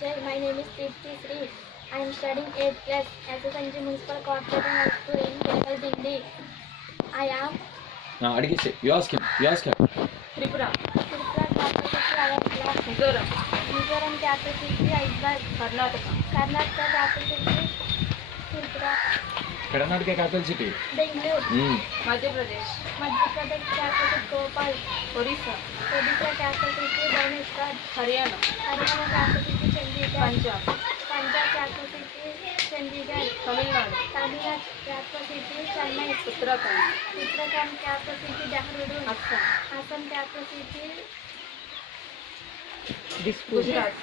Vijay. My name is Tripti Sri. I am studying 8th class at the Sanjay Municipal Corporation High School in Kerala, Dindi. I am అడిగేసి you ask Tripura capital city Agartala. Mizoram capital city Hyderabad. Karnataka capital city Tripura. Karnataka capital city Bengaluru. Madhya Pradesh capital city Bhopal. Odisha capital city Bhubaneswar. Haryana capital city Chandigarh. Punjab capital city Chandigarh. Tamil Nadu capital city Chennai. Uttarakhand capital city Dehradun. Assam capital city Gujarat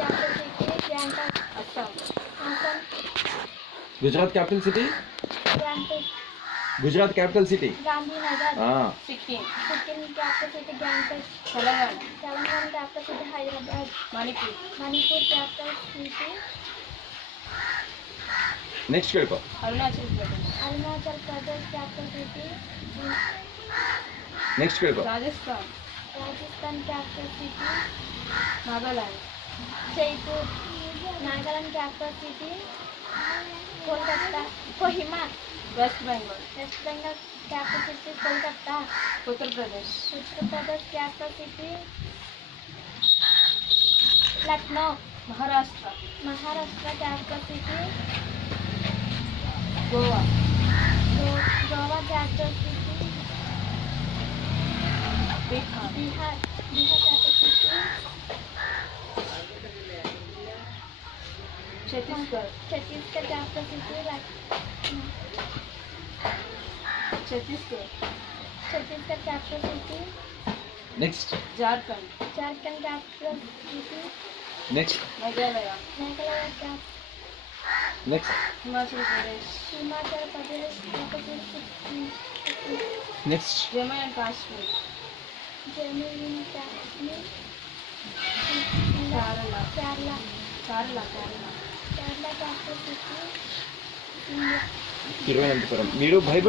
capital city Gangtok. Assam Gujarat capital city Gangtok. Gujarat capital city Gandhinagar. Sikkim capital city Gangtok. Telangana capital city Hyderabad. Manipur capital city next వెళ్ళిపో Arunachal Pradesh capital city next వెళ్ళిపో Rajasthan capital city Jaipur. Nagaland capital city Kolkata. Kohima. West Bengal capital city Kolkata. Uttar Pradesh capital city Lucknow. Maharashtra capital city Goa capital city Bihar capital city Chhattisgarh capital city Chhattisgarh capital city next Jharkhand capital city next Meghalaya capital next Himachal Pradesh capital city next Jammu and Kashmir Kerala capital city Thiruvananthapuram. మీరు భయపడి